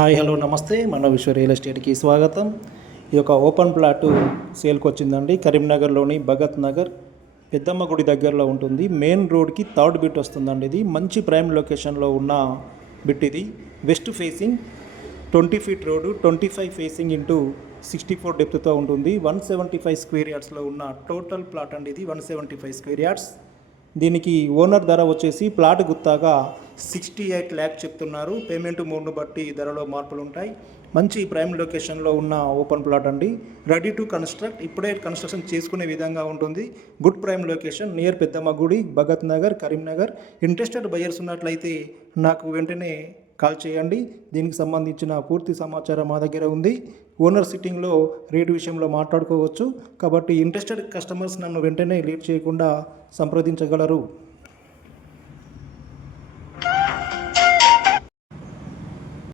Hi hello నమస్తే మన విశ్వ రియల్ ఎస్టేట్కి స్వాగతం. ఈ యొక్క ఓపెన్ ప్లాట్ సేల్కి వచ్చిందండి. కరీంనగర్లోని భగత్ నగర్ పెద్దమ్మ గుడి దగ్గరలో ఉంటుంది. మెయిన్ రోడ్కి థర్డ్ బిట్ వస్తుందండి. ఇది మంచి ప్రైమ్ లొకేషన్లో ఉన్న బిట్. ఇది west facing 20 feet road, 25 facing into 64 డెప్త్తో ఉంటుంది. 175 స్క్వేర్ యార్డ్స్లో ఉన్న టోటల్ ప్లాట్ అండి. ఇది 175 స్క్వేర్ యార్డ్స్. దీనికి ఓనర్ ధర వచ్చేసి ప్లాట్ గుత్తాగా 68 ల్యాక్ చెప్తున్నారు. పేమెంట్ మోడ్ను బట్టి ధరలో మార్పులు ఉంటాయి. మంచి ప్రైమ్ లొకేషన్లో ఉన్న ఓపెన్ ప్లాట్ అండి. రెడీ టు కన్స్ట్రక్ట్, ఇప్పుడే కన్స్ట్రక్షన్ చేసుకునే విధంగా ఉంటుంది. గుడ్ ప్రైమ్ లొకేషన్ నియర్ పెద్దమ్మ గుడి, భగత్ నగర్, కరీంనగర్. ఇంట్రెస్టెడ్ బయర్స్ ఉన్నట్లయితే నాకు వెంటనే కాల్ చేయండి. దీనికి సంబంధించిన పూర్తి సమాచారం మా దగ్గర ఉంది. ఓనర్ సిట్టింగ్లో రేటు విషయంలో మాట్లాడుకోవచ్చు. కాబట్టి ఇంట్రెస్టెడ్ కస్టమర్స్ నన్ను వెంటనే లేట్ చేయకుండా సంప్రదించగలరు.